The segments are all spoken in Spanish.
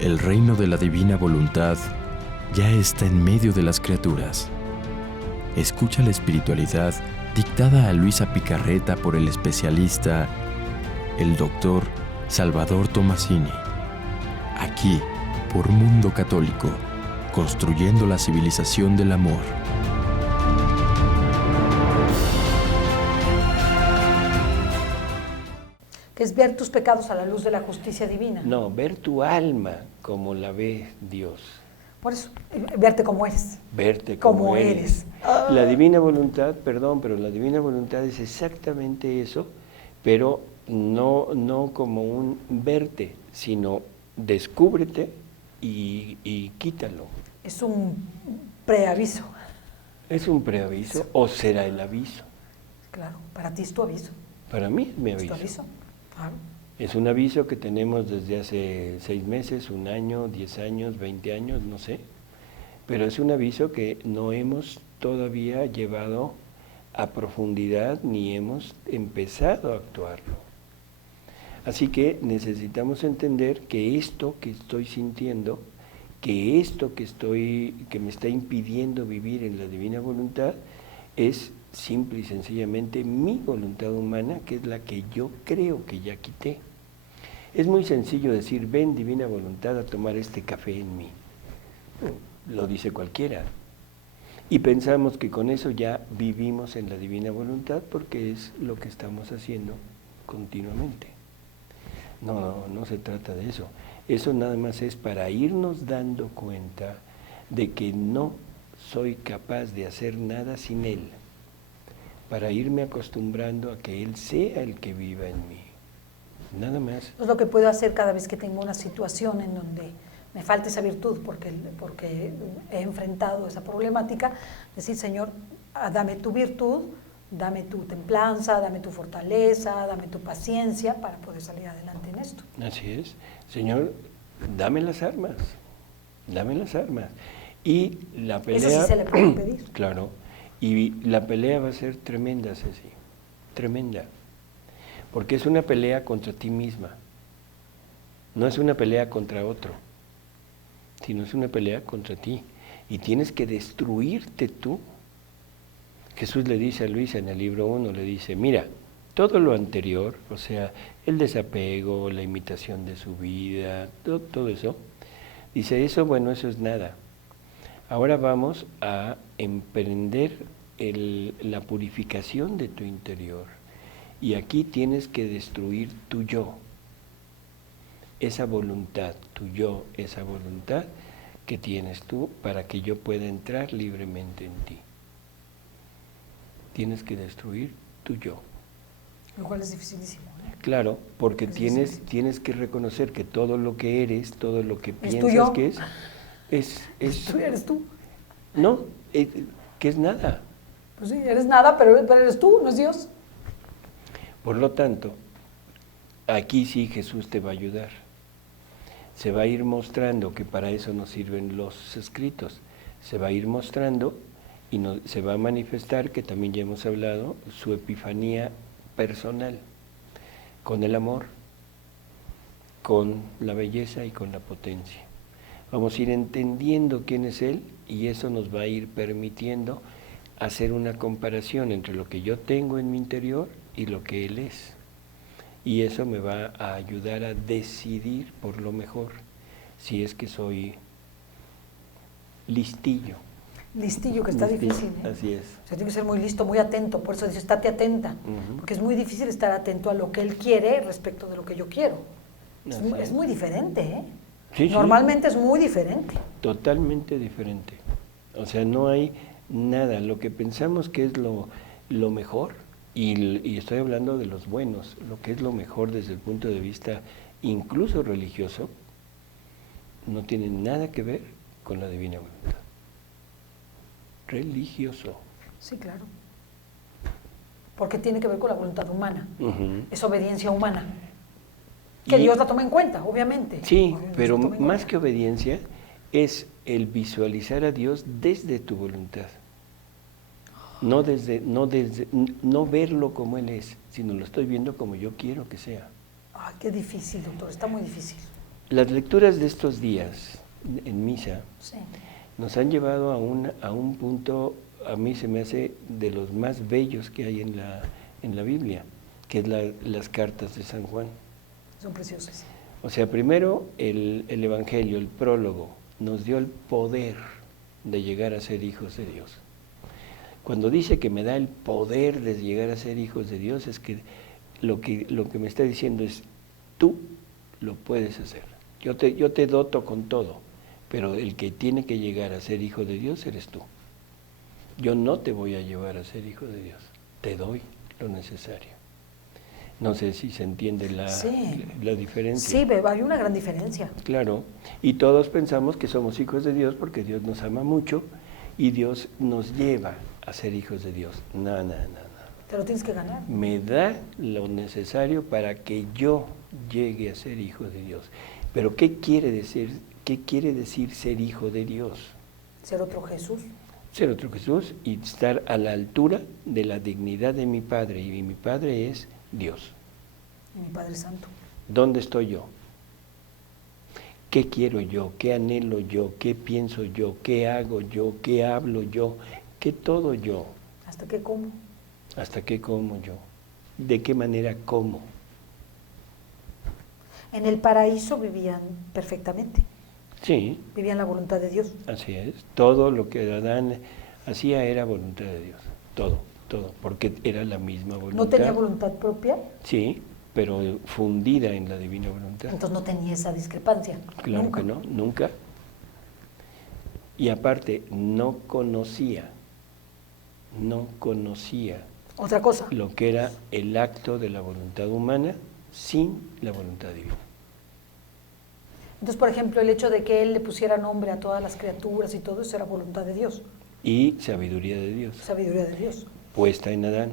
El reino de la divina voluntad ya está en medio de las criaturas. Escucha la espiritualidad dictada a Luisa Picarreta por el especialista, el doctor Salvador Tomasini. Aquí, por Mundo Católico, construyendo la civilización del amor. Que es ver tus pecados a la luz de la justicia divina. No, ver tu alma como la ve Dios. Por eso, verte como eres. Verte como eres. La divina voluntad, perdón, pero la divina voluntad es exactamente eso, pero no como un verte, sino descúbrete y quítalo. Es un preaviso. ¿Es un preaviso o será el aviso? Claro, para ti es tu aviso. Para mí es mi ¿Es aviso. tu aviso? Claro. Es un aviso que tenemos desde hace 6 meses, 1 año, 10 años, 20 años, no sé. Pero es un aviso que no hemos todavía llevado a profundidad ni hemos empezado a actuarlo. Así que necesitamos entender que esto que estoy sintiendo, que esto que me está impidiendo vivir en la divina voluntad, es simple y sencillamente mi voluntad humana, que es la que yo creo que ya quité. Es muy sencillo decir, ven divina voluntad a tomar este café en mí. Lo dice cualquiera. Y pensamos que con eso ya vivimos en la divina voluntad porque es lo que estamos haciendo continuamente. No se trata de eso. Eso nada más es para irnos dando cuenta de que no soy capaz de hacer nada sin Él, para irme acostumbrando a que Él sea el que viva en mí. Nada más. Es lo que puedo hacer cada vez que tengo una situación en donde me falta esa virtud, porque he enfrentado esa problemática, decir, Señor, dame tu virtud, dame tu templanza, dame tu fortaleza, dame tu paciencia para poder salir adelante en esto. Así es. Señor, dame las armas. Y la pelea... Eso sí se le puede pedir. Claro. Y la pelea va a ser tremenda, Ceci. Tremenda. Porque es una pelea contra ti misma. No es una pelea contra otro, sino es una pelea contra ti. Y tienes que destruirte tú. Jesús le dice a Luisa en el libro 1, le dice, mira, todo lo anterior, o sea, el desapego, la imitación de su vida, todo eso, dice, eso es nada. Ahora vamos a emprender la purificación de tu interior. Y aquí tienes que destruir tu yo, esa voluntad, esa voluntad que tienes tú para que yo pueda entrar libremente en ti. Tienes que destruir tu yo. Lo cual es dificilísimo. Claro, porque tienes que reconocer que todo lo que eres, todo lo que piensas tuyo? que es... ¿Tú eres tú? No, que es nada. Pues sí, eres nada, pero eres tú, no es Dios. Por lo tanto, aquí sí Jesús te va a ayudar. Se va a ir mostrando que para eso nos sirven los escritos. Se va a ir mostrando y se va a manifestar, que también ya hemos hablado, su epifanía personal, con el amor, con la belleza y con la potencia. Vamos a ir entendiendo quién es Él y eso nos va a ir permitiendo hacer una comparación entre lo que yo tengo en mi interior y lo que Él es. Y eso me va a ayudar a decidir por lo mejor, si es que soy listillo. Listillo, que está difícil. Así es. O sea, tiene que ser muy listo, muy atento, por eso dice, estate atenta, porque es muy difícil estar atento a lo que Él quiere respecto de lo que yo quiero. Es muy diferente, ¿eh? Sí, normalmente es muy diferente. Totalmente diferente. O sea, no hay nada. Lo que pensamos que es lo mejor, y estoy hablando de los buenos, lo que es lo mejor desde el punto de vista incluso religioso, no tiene nada que ver con la divina voluntad. Religioso. Sí, claro. Porque tiene que ver con la voluntad humana. Es obediencia humana. Que Dios la toma en cuenta, obviamente. Sí, pero más que obediencia, es el visualizar a Dios desde tu voluntad. No verlo como Él es, sino lo estoy viendo como yo quiero que sea. Ay, qué difícil, doctor, está muy difícil. Las lecturas de estos días en misa Sí. nos han llevado a un punto, a mí se me hace de los más bellos que hay en la Biblia, que es las cartas de San Juan. Son preciosas. O sea, primero el Evangelio, el prólogo, nos dio el poder de llegar a ser hijos de Dios. Cuando dice que me da el poder de llegar a ser hijos de Dios, es que lo que me está diciendo es, tú lo puedes hacer. Yo te doto con todo, pero el que tiene que llegar a ser hijo de Dios eres tú. Yo no te voy a llevar a ser hijo de Dios, te doy lo necesario. No sé si se entiende la diferencia. Sí, hay una gran diferencia. Claro, y todos pensamos que somos hijos de Dios porque Dios nos ama mucho y Dios nos lleva a ser hijos de Dios. No. Te lo tienes que ganar. Me da lo necesario para que yo llegue a ser hijo de Dios. Pero ¿qué quiere decir ser hijo de Dios? Ser otro Jesús. Ser otro Jesús y estar a la altura de la dignidad de mi Padre. Y mi Padre es Dios. Y mi Padre Santo. ¿Dónde estoy yo? ¿Qué quiero yo? ¿Qué anhelo yo? ¿Qué pienso yo? ¿Qué hago yo? ¿Qué hablo yo? ¿Qué todo yo? ¿Hasta qué como? ¿Hasta qué como yo? ¿De qué manera como? En el paraíso vivían perfectamente. Sí, Vivían la voluntad de Dios. así es. Todo lo que Adán hacía era voluntad de Dios. Todo, porque era la misma voluntad. ¿No tenía voluntad propia? Sí, pero fundida en la divina voluntad. Entonces no tenía esa discrepancia. Claro Nunca. que no, nunca. Y aparte, no conocía Otra cosa. lo que era el acto de la voluntad humana sin la voluntad divina. Entonces, por ejemplo, el hecho de que él le pusiera nombre a todas las criaturas y todo eso era voluntad de Dios, Y sabiduría de Dios, sabiduría de Dios. puesta en Adán.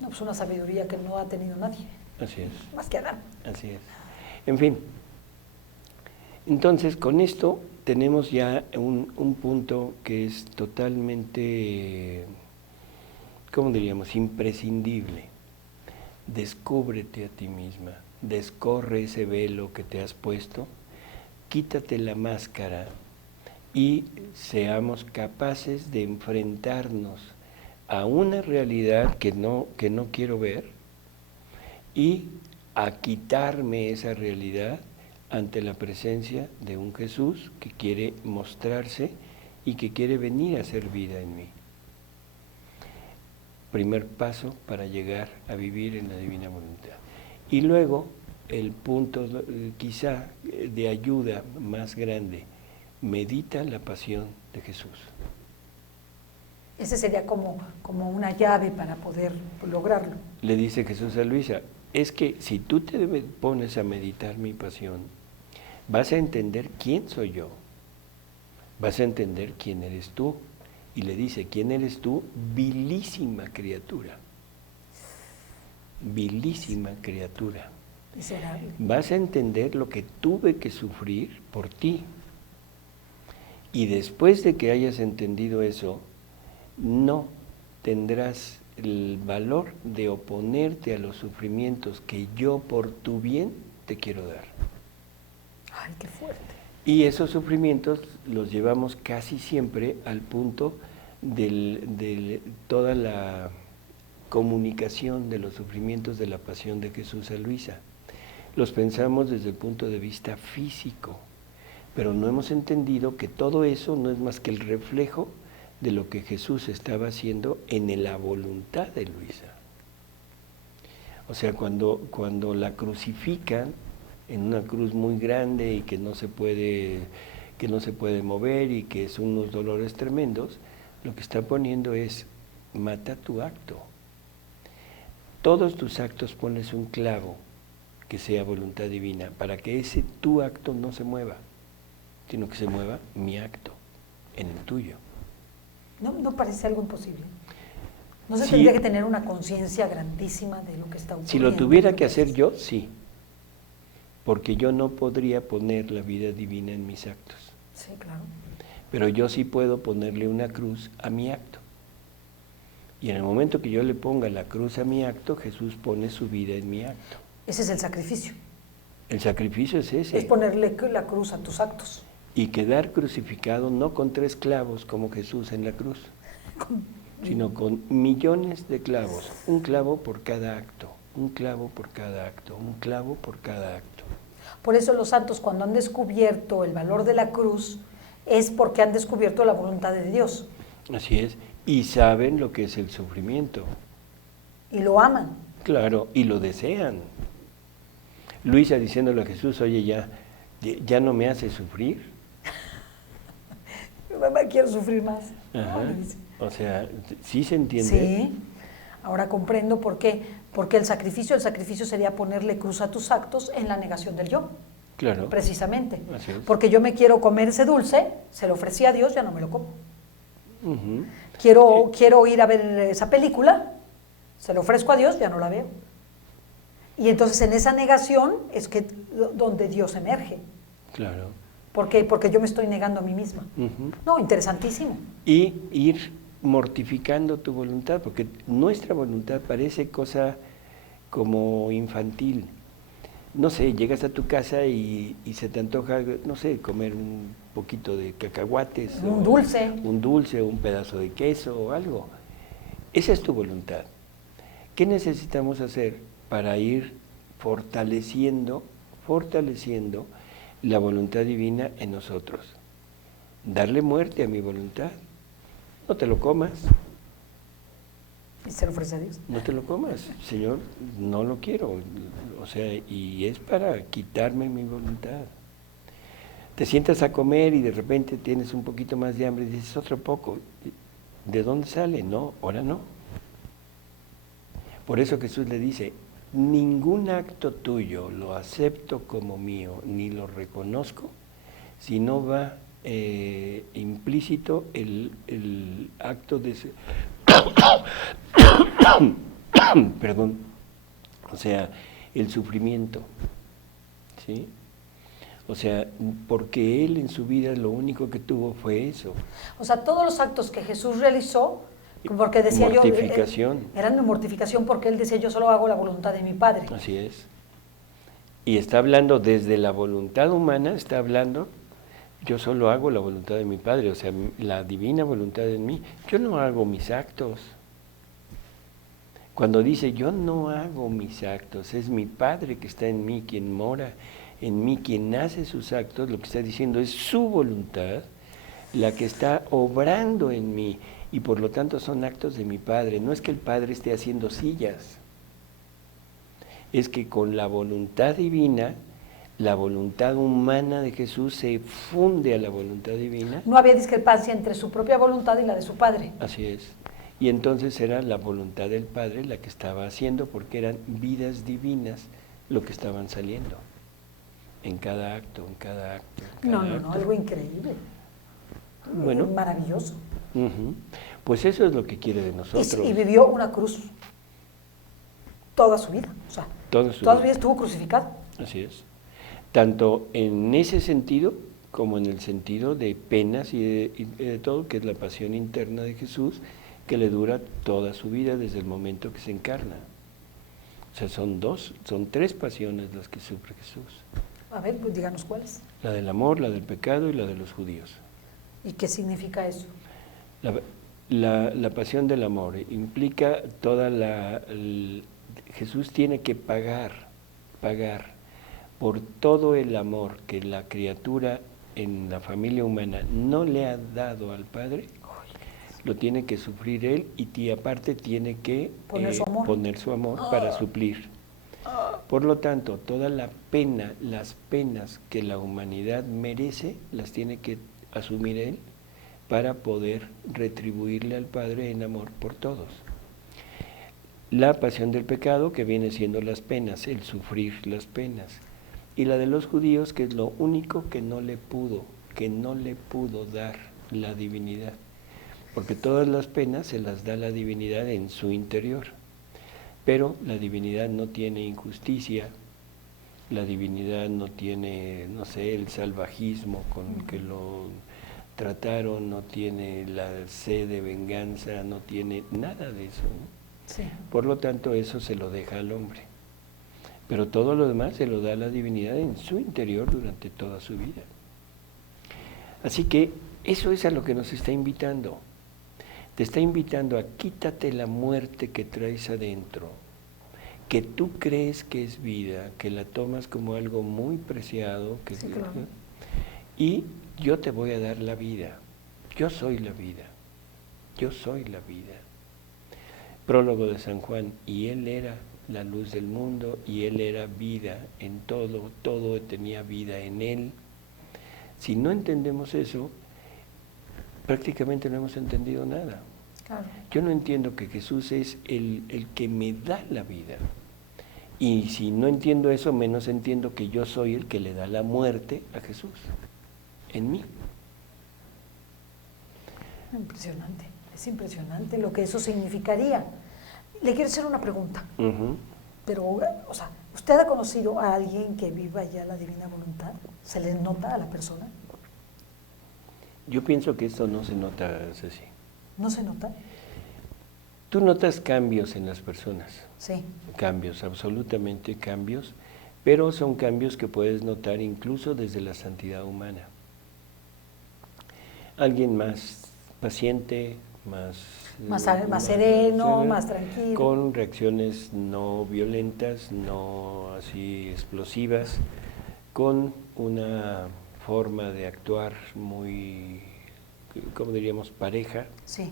No, pues una sabiduría que no ha tenido nadie, Así es, más que Adán. así es. En fin, entonces con esto tenemos ya un punto que es totalmente, ¿cómo diríamos?, imprescindible. Descúbrete a ti misma, descorre ese velo que te has puesto, quítate la máscara y seamos capaces de enfrentarnos a una realidad que no quiero ver y a quitarme esa realidad ante la presencia de un Jesús que quiere mostrarse y que quiere venir a hacer vida en mí. Primer paso para llegar a vivir en la divina voluntad. Y luego el punto quizá de ayuda más grande, medita la pasión de Jesús. Ese sería como una llave para poder lograrlo. Le dice Jesús a Luisa, es que si tú te pones a meditar mi pasión, vas a entender quién soy yo, vas a entender quién eres tú. Y le dice, ¿quién eres tú? Vilísima criatura. Vilísima criatura. Miserable. Vas a entender lo que tuve que sufrir por ti. Y después de que hayas entendido eso, no tendrás el valor de oponerte a los sufrimientos que yo por tu bien te quiero dar. Ay, qué fuerte. Y esos sufrimientos los llevamos casi siempre al punto de toda la comunicación de los sufrimientos de la pasión de Jesús a Luisa. Los pensamos desde el punto de vista físico, pero no hemos entendido que todo eso no es más que el reflejo de lo que Jesús estaba haciendo en la voluntad de Luisa. O sea, cuando la crucifican en una cruz muy grande y que no se puede mover y que son unos dolores tremendos, lo que está poniendo es, mata tu acto. Todos tus actos pones un clavo que sea voluntad divina, para que ese tu acto no se mueva, sino que se mueva mi acto en el tuyo. No parece algo imposible. No se Sí. tendría que tener una conciencia grandísima de lo que está ocurriendo. Si lo tuviera que hacer yo, sí, porque yo no podría poner la vida divina en mis actos. Sí, claro. Pero yo sí puedo ponerle una cruz a mi acto. Y en el momento que yo le ponga la cruz a mi acto, Jesús pone su vida en mi acto. Ese es el sacrificio. El sacrificio es ese. Es ponerle la cruz a tus actos. Y quedar crucificado no con 3 clavos como Jesús en la cruz, sino con millones de clavos, un clavo por cada acto, un clavo por cada acto, un clavo por cada acto. Por eso los santos, cuando han descubierto el valor de la cruz, es porque han descubierto la voluntad de Dios. Así es, y saben lo que es el sufrimiento. Y lo aman. Claro, y lo desean. Luisa diciéndole a Jesús, oye, ya no me hace sufrir. Mamá, quiero sufrir más. Ajá. No, O sea, ¿sí se entiende? sí, ahora comprendo por qué. Porque el sacrificio sería ponerle cruz a tus actos en la negación del yo. Claro. Precisamente. Así es. Porque yo me quiero comer ese dulce, se lo ofrecí a Dios, ya no me lo como. Ujú. Quiero ir a ver esa película, se lo ofrezco a Dios, ya no la veo. Y entonces en esa negación es que donde Dios emerge. Claro. ¿Por qué? Porque yo me estoy negando a mí misma. Ujú. No, interesantísimo. Y ir mortificando tu voluntad, porque nuestra voluntad parece cosa como infantil. No sé, llegas a tu casa y se te antoja, no sé, comer un poquito de cacahuates. Un dulce. Un dulce, un pedazo de queso o algo. Esa es tu voluntad. ¿Qué necesitamos hacer para ir fortaleciendo la voluntad divina en nosotros? Darle muerte a mi voluntad. No te lo comas. Y se lo ofrece a Dios. No te lo comas, Señor, no lo quiero. O sea, y es para quitarme mi voluntad. Te sientas a comer y de repente tienes un poquito más de hambre y dices, otro poco. ¿De dónde sale? No, ahora no. Por eso Jesús le dice, ningún acto tuyo lo acepto como mío, ni lo reconozco, si no va implícito el acto de... perdón, o sea, el sufrimiento, ¿sí? O sea, porque él en su vida lo único que tuvo fue eso. O sea, todos los actos que Jesús realizó, porque decía mortificación. Eran de mortificación porque él decía, yo solo hago la voluntad de mi Padre. Así es. Y está hablando desde la voluntad humana, está hablando, yo solo hago la voluntad de mi Padre, o sea, la divina voluntad en mí. Yo no hago mis actos. Cuando dice, yo no hago mis actos, es mi Padre que está en mí, quien mora en mí, quien hace sus actos, lo que está diciendo es su voluntad, la que está obrando en mí, y por lo tanto son actos de mi Padre. No es que el Padre esté haciendo sillas, es que con la voluntad divina, la voluntad humana de Jesús se funde a la voluntad divina. No había discrepancia entre su propia voluntad y la de su Padre. Así es. Y entonces era la voluntad del Padre la que estaba haciendo, porque eran vidas divinas lo que estaban saliendo. En cada acto, en cada acto. En cada acto. Algo increíble. Bueno. Maravilloso. Pues eso es lo que quiere de nosotros. Y vivió una cruz toda su vida. O sea, toda su vida estuvo crucificado. Así es. Tanto en ese sentido como en el sentido de penas y de todo, que es la pasión interna de Jesús, que le dura toda su vida desde el momento que se encarna. O sea, son 3 pasiones las que sufre Jesús. A ver, pues díganos cuáles. La del amor, la del pecado y la de los judíos. ¿Y qué significa eso? La pasión del amor implica toda Jesús tiene que pagar por todo el amor que la criatura en la familia humana no le ha dado al Padre. Lo tiene que sufrir él y aparte tiene que poner su amor para suplir. Por lo tanto, toda las penas que la humanidad merece, las tiene que asumir él para poder retribuirle al Padre en amor por todos. La pasión del pecado, que viene siendo las penas, el sufrir las penas. Y la de los judíos, que es lo único que no le pudo dar la divinidad. Porque todas las penas se las da la divinidad en su interior. Pero la divinidad no tiene injusticia, la divinidad no tiene, no sé, el salvajismo con que lo trataron, no tiene la sed de venganza, no tiene nada de eso, ¿no? Sí. Por lo tanto, eso se lo deja al hombre. pero todo lo demás se lo da la divinidad en su interior durante toda su vida. Así que eso es a lo que nos está invitando. Te está invitando a quítate la muerte que traes adentro, que tú crees que es vida, que la tomas como algo muy preciado, que Sí, claro. y yo te voy a dar la vida. Yo soy la vida. Yo soy la vida. Prólogo de San Juan, y Él era la luz del mundo, y Él era vida en todo, todo tenía vida en Él. Si no entendemos eso, prácticamente no hemos entendido nada. Claro. Yo no entiendo que Jesús es el que me da la vida. Y si no entiendo eso, menos entiendo que yo soy el que le da la muerte a Jesús, en mí. Impresionante, es impresionante lo que eso significaría. Le quiero hacer una pregunta, pero, o sea, ¿usted ha conocido a alguien que viva ya la divina voluntad? ¿Se le nota a la persona? Yo pienso que esto no se nota, Ceci. ¿No se nota? Tú notas cambios en las personas. Sí. Cambios, absolutamente cambios, pero son cambios que puedes notar incluso desde la santidad humana. Alguien más paciente, más sereno, más tranquilo. Con reacciones no violentas, no así explosivas, con una forma de actuar muy, ¿cómo diríamos?, pareja. Sí.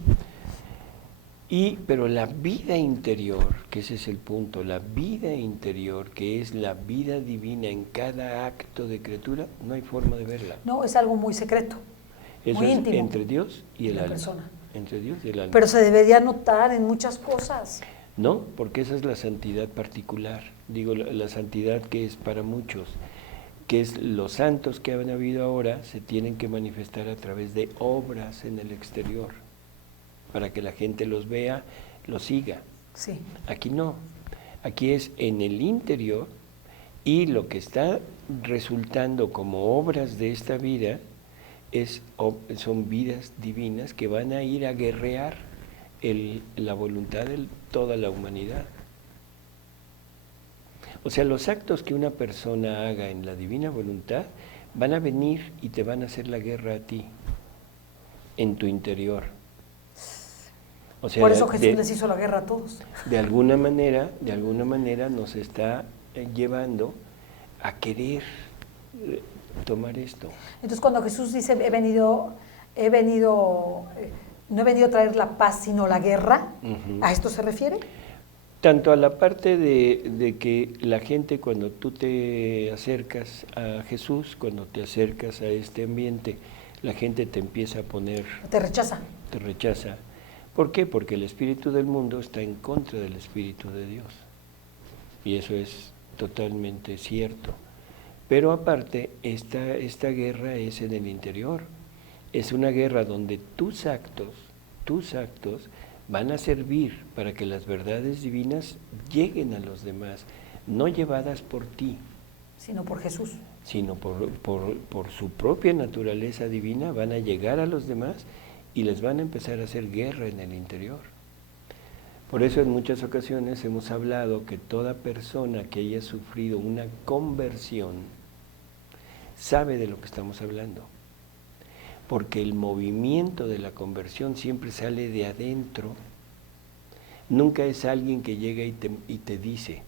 Pero la vida interior, que ese es el punto, la vida interior, que es la vida divina en cada acto de criatura, no hay forma de verla. No, es algo muy secreto. Eso muy es íntimo. entre Dios y el la alma. Persona. Entre Dios y el alma. Pero se debería notar en muchas cosas. No, porque esa es la santidad particular. Digo, la santidad que es para muchos, que es los santos que han habido ahora, se tienen que manifestar a través de obras en el exterior, para que la gente los vea, los siga. Sí. Aquí no. Aquí es en el interior, y lo que está resultando como obras de esta vida son vidas divinas que van a ir a guerrear la voluntad de toda la humanidad. O sea, los actos que una persona haga en la divina voluntad van a venir y te van a hacer la guerra a ti, en tu interior. O sea, por eso Jesús les hizo la guerra a todos. De alguna manera nos está llevando a querer tomar esto. Entonces, cuando Jesús dice, no he venido a traer la paz, sino la guerra, ¿a esto se refiere? Tanto a la parte de que la gente, cuando tú te acercas a Jesús, cuando te acercas a este ambiente, la gente te empieza a poner... Te rechaza. Te rechaza. ¿Por qué? Porque el espíritu del mundo está en contra del espíritu de Dios. Y eso es totalmente cierto. Pero aparte, esta guerra es en el interior. Es una guerra donde tus actos van a servir para que las verdades divinas lleguen a los demás, no llevadas por ti, sino por Jesús. Sino por su propia naturaleza divina, van a llegar a los demás y les van a empezar a hacer guerra en el interior. Por eso en muchas ocasiones hemos hablado que toda persona que haya sufrido una conversión sabe de lo que estamos hablando. Porque el movimiento de la conversión siempre sale de adentro. Nunca es alguien que llega y te dice.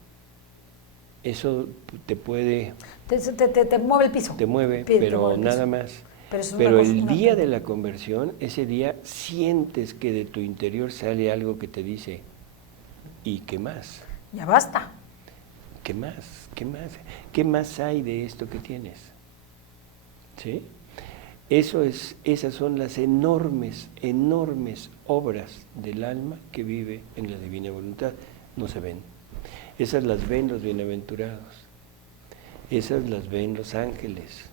Eso te puede... Te mueve el piso. Te mueve, pero nada más. Pero el día de la conversión, ese día sientes que de tu interior sale algo que te dice, ¿y qué más? Ya basta. ¿Qué más? ¿Qué más? ¿Qué más hay de esto que tienes? ¿Sí? Esas son las enormes obras del alma que vive en la divina voluntad. No se ven. Esas las ven los bienaventurados. Esas las ven los ángeles.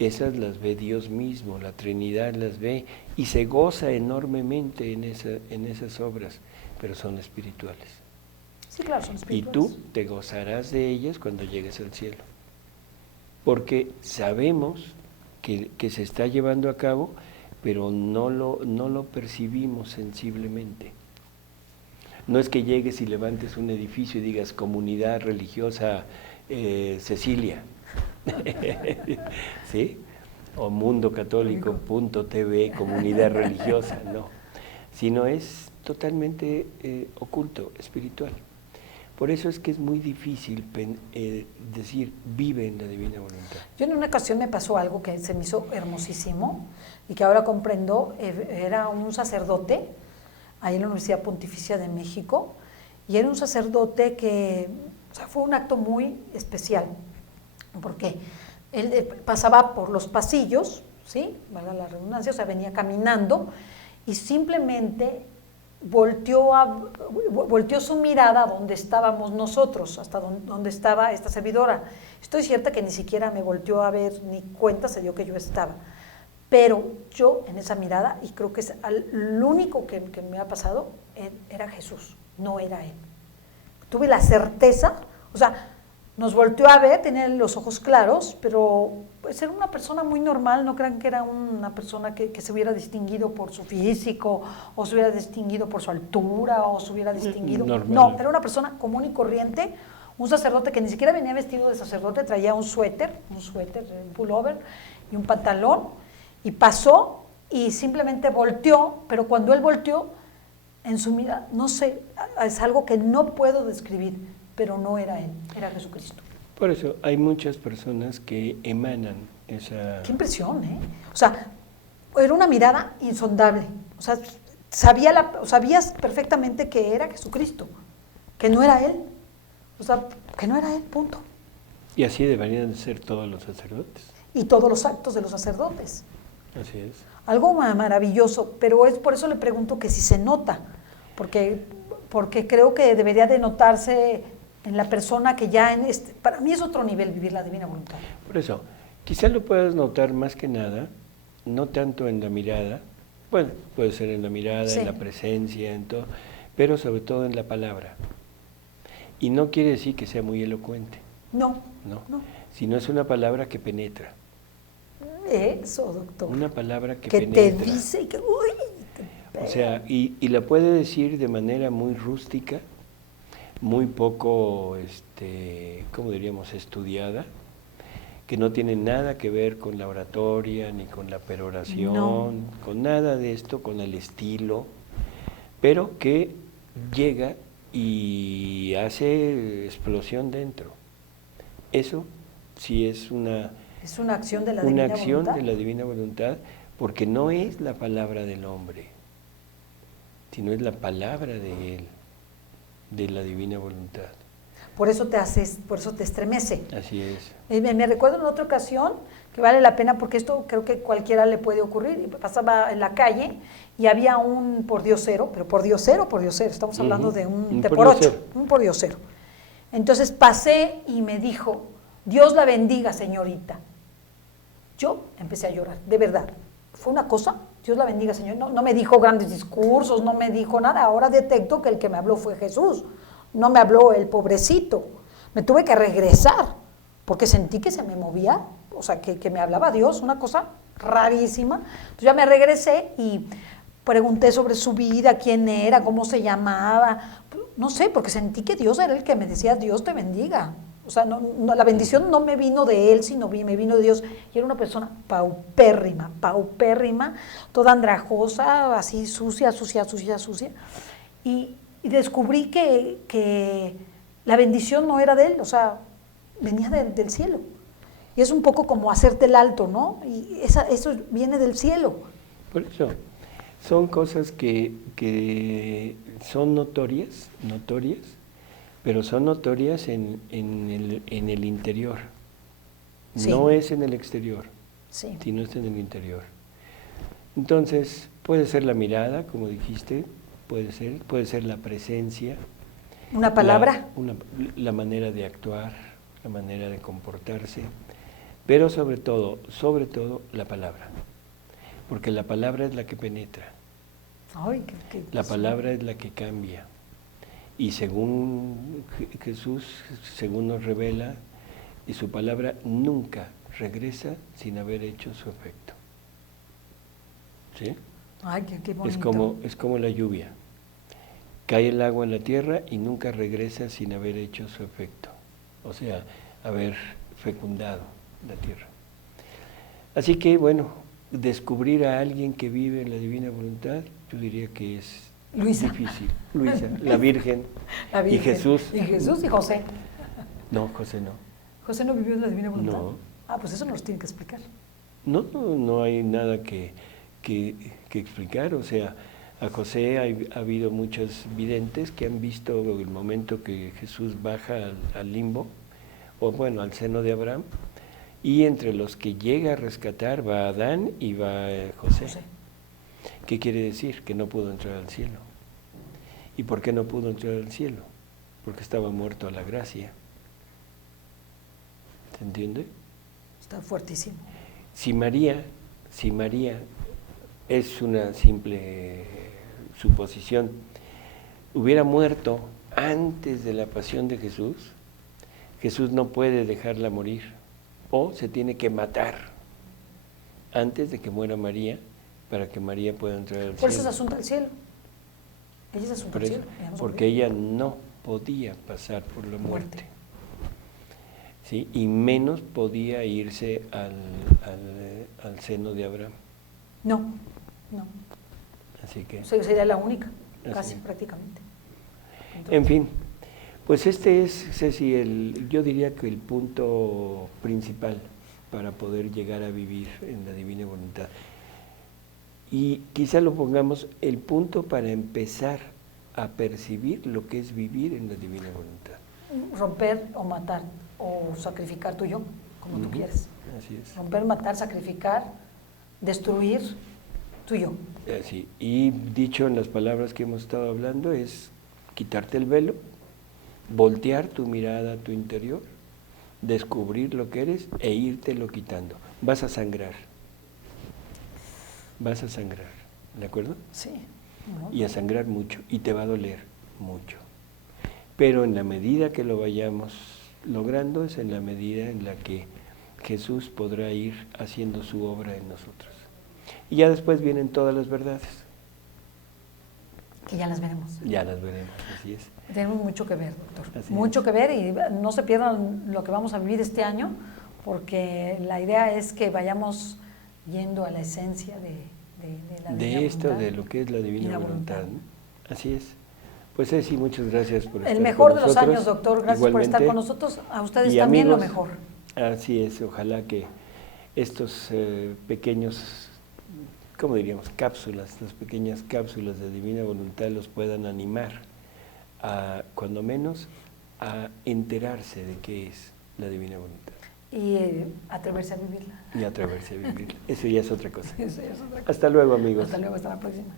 Esas las ve Dios mismo, la Trinidad las ve y se goza enormemente en esas obras, pero son espirituales. Sí, claro, son espirituales. Y tú te gozarás de ellas cuando llegues al cielo. Porque sabemos que se está llevando a cabo, pero no lo percibimos sensiblemente. No es que llegues y levantes un edificio y digas Comunidad Religiosa Cecilia, ¿sí? O mundocatólico.tv, comunidad religiosa, no. Sino es totalmente oculto, espiritual. Por eso es que es muy difícil decir, vive en la divina voluntad. Yo en una ocasión me pasó algo que se me hizo hermosísimo y que ahora comprendo. Era un sacerdote ahí en la Universidad Pontificia de México, y era un sacerdote que, o sea, fue un acto muy especial, porque él pasaba por los pasillos, ¿sí? Valga la redundancia, o sea, venía caminando y simplemente volteó su mirada a donde estábamos nosotros, hasta donde estaba esta servidora. Estoy cierta que ni siquiera me volteó a ver, ni cuenta se dio que yo estaba. Pero yo en esa mirada, y creo que es lo único que me ha pasado, era Jesús, no era él. Tuve la certeza, o sea, nos volteó a ver, tenía los ojos claros, pero pues era una persona muy normal. No crean que era una persona que se hubiera distinguido por su físico, o se hubiera distinguido por su altura, o se hubiera distinguido... Normal. No, era una persona común y corriente, un sacerdote que ni siquiera venía vestido de sacerdote, traía un suéter, un pullover y un pantalón, y pasó y simplemente volteó, pero cuando él volteó, en su mirada, no sé, es algo que no puedo describir, pero no era él, era Jesucristo. Por eso hay muchas personas que emanan esa... Qué impresión, ¿eh? O sea, era una mirada insondable. O sea, sabías perfectamente que era Jesucristo, que no era él. O sea, que no era él, punto. Y así deberían ser todos los sacerdotes. Y todos los actos de los sacerdotes. Así es. Algo maravilloso, pero es por eso le pregunto que si se nota, porque creo que debería de notarse en la persona que ya para mí es otro nivel vivir la divina voluntad. Por eso, quizás lo puedas notar más que nada, no tanto en la mirada, bueno, puede ser en la mirada, sí, en la presencia, en todo, pero sobre todo en la palabra. Y no quiere decir que sea muy elocuente. No. Sino es una palabra que penetra. Eso, doctor. Una palabra que te penetra. dice y que... O sea, y la puede decir de manera muy rústica, muy poco, ¿cómo diríamos?, estudiada, que no tiene nada que ver con la oratoria, ni con la peroración, con nada de esto, con el estilo, pero que llega y hace explosión dentro. Eso sí es una... Es una acción de la divina voluntad. Una acción de la divina voluntad, porque no es la palabra del hombre, sino es la palabra de él, de la divina voluntad. Por eso te estremece. Así es. Me recuerdo en otra ocasión, que vale la pena, porque esto creo que cualquiera le puede ocurrir. Pasaba en la calle y había un pordiosero, pero pordiosero, estamos hablando de un por ocho, un pordiosero. Entonces pasé y me dijo, Dios la bendiga, señorita. Yo empecé a llorar, de verdad. Fue una cosa, Dios la bendiga, Señor. No me dijo grandes discursos, no me dijo nada. Ahora detecto que el que me habló fue Jesús. No me habló el pobrecito. Me tuve que regresar, porque sentí que se me movía, o sea, que me hablaba Dios, una cosa rarísima. Entonces ya me regresé y pregunté sobre su vida, quién era, cómo se llamaba. No sé, porque sentí que Dios era el que me decía, Dios te bendiga. O sea, la bendición no me vino de él, sino me vino de Dios. Y era una persona paupérrima, toda andrajosa, así sucia. Y descubrí que la bendición no era de él, o sea, venía del cielo. Y es un poco como hacerte el alto, ¿no? Y eso viene del cielo. Por eso, son cosas que son notorias, pero son notorias en el interior. Sí. No es en el exterior, sí, sino es en el interior. Entonces, puede ser la mirada, como dijiste, puede ser la presencia. ¿Una palabra? La manera de actuar, la manera de comportarse, pero sobre todo, la palabra. Porque la palabra es la que penetra. Ay, la palabra es la que cambia. Y según Jesús, según nos revela, y su palabra nunca regresa sin haber hecho su efecto. ¿Sí? Ay, qué bonito. Es como la lluvia, cae el agua en la tierra y nunca regresa sin haber hecho su efecto, o sea, haber fecundado la tierra. Así que, bueno, descubrir a alguien que vive en la divina voluntad, yo diría que es Luisa. difícil. Luisa, la Virgen, La Virgen. y Jesús. Y Jesús y José. No, José no. ¿José no vivió en la divina voluntad? No. Ah, pues eso nos lo tiene que explicar. No hay nada que explicar, o sea, a José ha habido muchos videntes que han visto el momento que Jesús baja al limbo, o bueno, al seno de Abraham, y entre los que llega a rescatar va Adán y va José. ¿Qué quiere decir? Que no pudo entrar al cielo. ¿Y por qué no pudo entrar al cielo? Porque estaba muerto a la gracia. ¿Se entiende? Está fuertísimo. Si María es una simple suposición, hubiera muerto antes de la pasión de Jesús, Jesús no puede dejarla morir, o se tiene que matar antes de que muera María, para que María pueda entrar al cielo. Por eso es asunto al cielo. Ella es asunto al cielo. Porque ella no podía pasar por la muerte. ¿Sí? Y menos podía irse al seno de Abraham. No. Así que Sería la única, casi es. prácticamente. Entonces, En fin, pues este es, Ceci, yo diría que el punto principal para poder llegar a vivir en la divina voluntad. Y quizá lo pongamos el punto para empezar a percibir lo que es vivir en la divina voluntad. romper o matar o sacrificar tu yo, como tú quieres. Así es. Romper, matar, sacrificar, destruir tu yo. Así. Y dicho en las palabras que hemos estado hablando es quitarte el velo, voltear tu mirada a tu interior, descubrir lo que eres e írtelo quitando. Vas a sangrar. Vas a sangrar, ¿de acuerdo? Sí. Y a sangrar mucho, y te va a doler mucho. Pero en la medida que lo vayamos logrando, es en la medida en la que Jesús podrá ir haciendo su obra en nosotros. Y ya después vienen todas las verdades. Que ya las veremos. Ya las veremos, así es. Tenemos mucho que ver, doctor. Así Mucho es. que ver, y no se pierdan lo que vamos a vivir este año, porque la idea es que vayamos yendo a la esencia de la divina De esto, voluntad. de lo que es la divina Y la voluntad, ¿no? Así es. Pues Ceci, muchas gracias por estar El mejor con de los nosotros. años, doctor. Gracias por estar Igualmente. con nosotros. A ustedes Y también amigos, lo mejor. Así es, ojalá que estos pequeños, ¿cómo diríamos? Cápsulas, las pequeñas cápsulas de divina voluntad los puedan animar a, cuando menos, a enterarse de qué es la divina voluntad. Y atreverse a vivirla. Y atreverse a vivir. Eso ya es otra cosa. Eso es otra cosa. Hasta luego, amigos. Hasta luego, hasta la próxima.